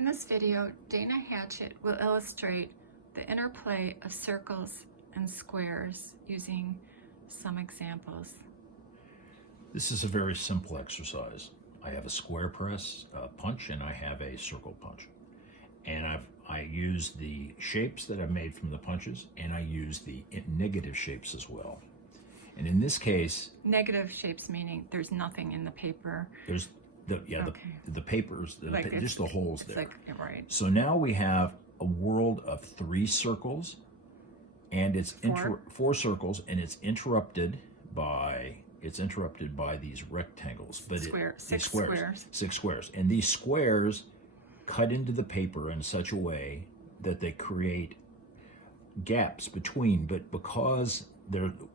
In this video, Dana Hatchett will illustrate the interplay of circles and squares using some examples. This is a very simple exercise. I have a square press punch and I have a circle punch. And I use the shapes that I've made from the punches, and I use the negative shapes as well. And in this case, Negative shapes meaning there's nothing in the paper. there's the papers, just the holes there. Right. So now we have a world of 3 circles, and it's four circles, and it's interrupted by these rectangles, but Six squares. 6 squares, and these squares cut into the paper in such a way that they create gaps between, but because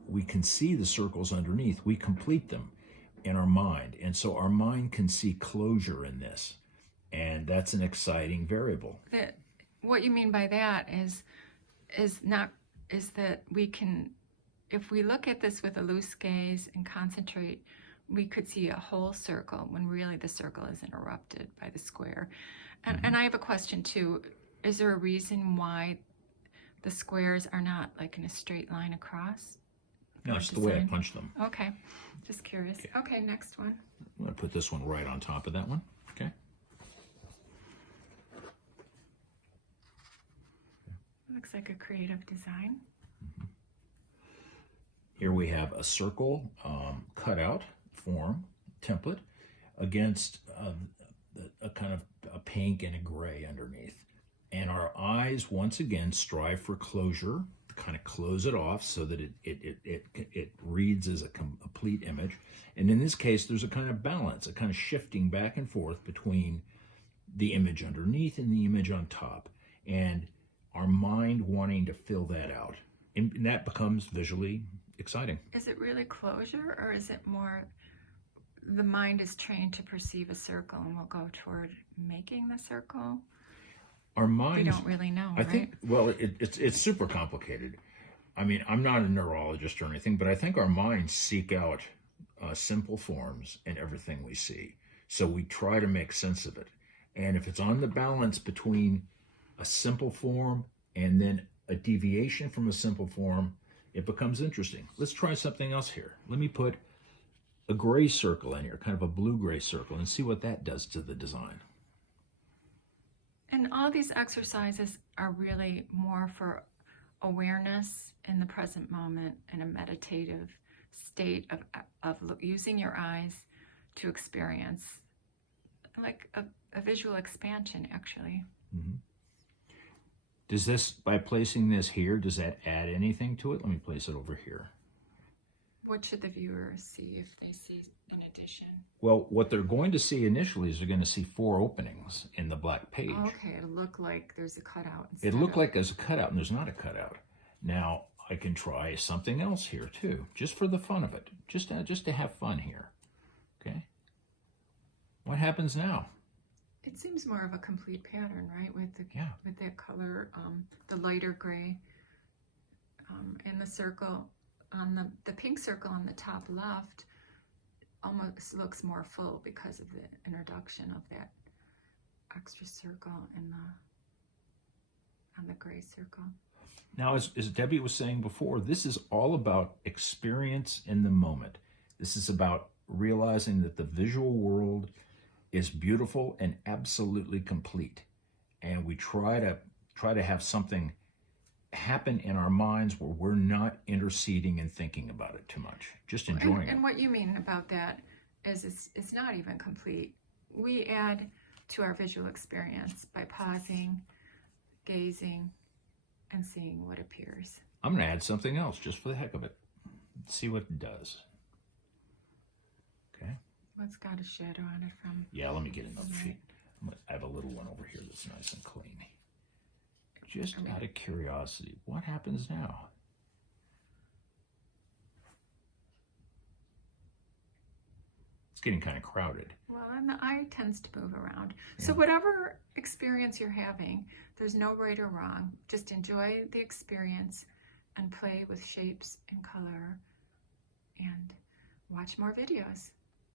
we can see the circles underneath, we complete them in our mind, and so our mind can see closure in this, and that's an exciting variable. What you mean by that is that we can, if we look at this with a loose gaze and concentrate, we could see a whole circle when really the circle is interrupted by the square. And I have a question too. Is there a reason why the squares are not like in a straight line across? No, it's the way I punch them. Okay, just curious. Okay, next one. I'm going to put this one right on top of that one. Okay. Looks like a creative design. Here we have a circle cutout form template against a kind of a pink and a gray underneath. And our eyes, once again, strive for closure, to kind of close it off so that it reads as a complete image. And in this case, there's a kind of balance, a kind of shifting back and forth between the image underneath and the image on top. And our mind wanting to fill that out. And that becomes visually exciting. Is it really closure, or is it more the mind is trained to perceive a circle and will go toward making the circle? Our minds, we don't really know, I think, well, it's super complicated. I mean, I'm not a neurologist or anything, but I think our minds seek out simple forms in everything we see. So we try to make sense of it. And if it's on the balance between a simple form and then a deviation from a simple form, it becomes interesting. Let's try something else here. Let me put a gray circle in here, kind of a blue-gray circle, and see what that does to the design. And all these exercises are really more for awareness in the present moment, in a meditative state of using your eyes to experience, like a visual expansion, actually. Mm-hmm. Does this, by placing this here, does that add anything to it? Let me place it over here. What should the viewers see if they see in addition? Well, what they're going to see initially is they're going to see 4 openings in the black page. Okay, it'll look like there's a cutout. It looked like there's a cutout, and there's not a cutout. Now, I can try something else here, too, just for the fun of it, just to have fun here. Okay? What happens now? It seems more of a complete pattern, right? With that color, the lighter gray, and the circle on the pink circle on the top left almost looks more full because of the introduction of that extra circle on the gray circle. Now, as Debbie was saying before, this is all about experience in the moment. This is about realizing that the visual world is beautiful and absolutely complete, and we try to have something happen in our minds where we're not interceding and thinking about it too much, just enjoying it. And what you mean about that is it's not even complete. We add to our visual experience by pausing, gazing, and seeing what appears. I'm going to add something else just for the heck of it. See what it does. Okay. Well, it's got a shadow on it from... Yeah, let me get another sheet. I have a little one over here that's nice and clean. Just out of curiosity, what happens now? It's getting kind of crowded. Well, and the eye tends to move around. Yeah. So whatever experience you're having, there's no right or wrong. Just enjoy the experience and play with shapes and color and watch more videos.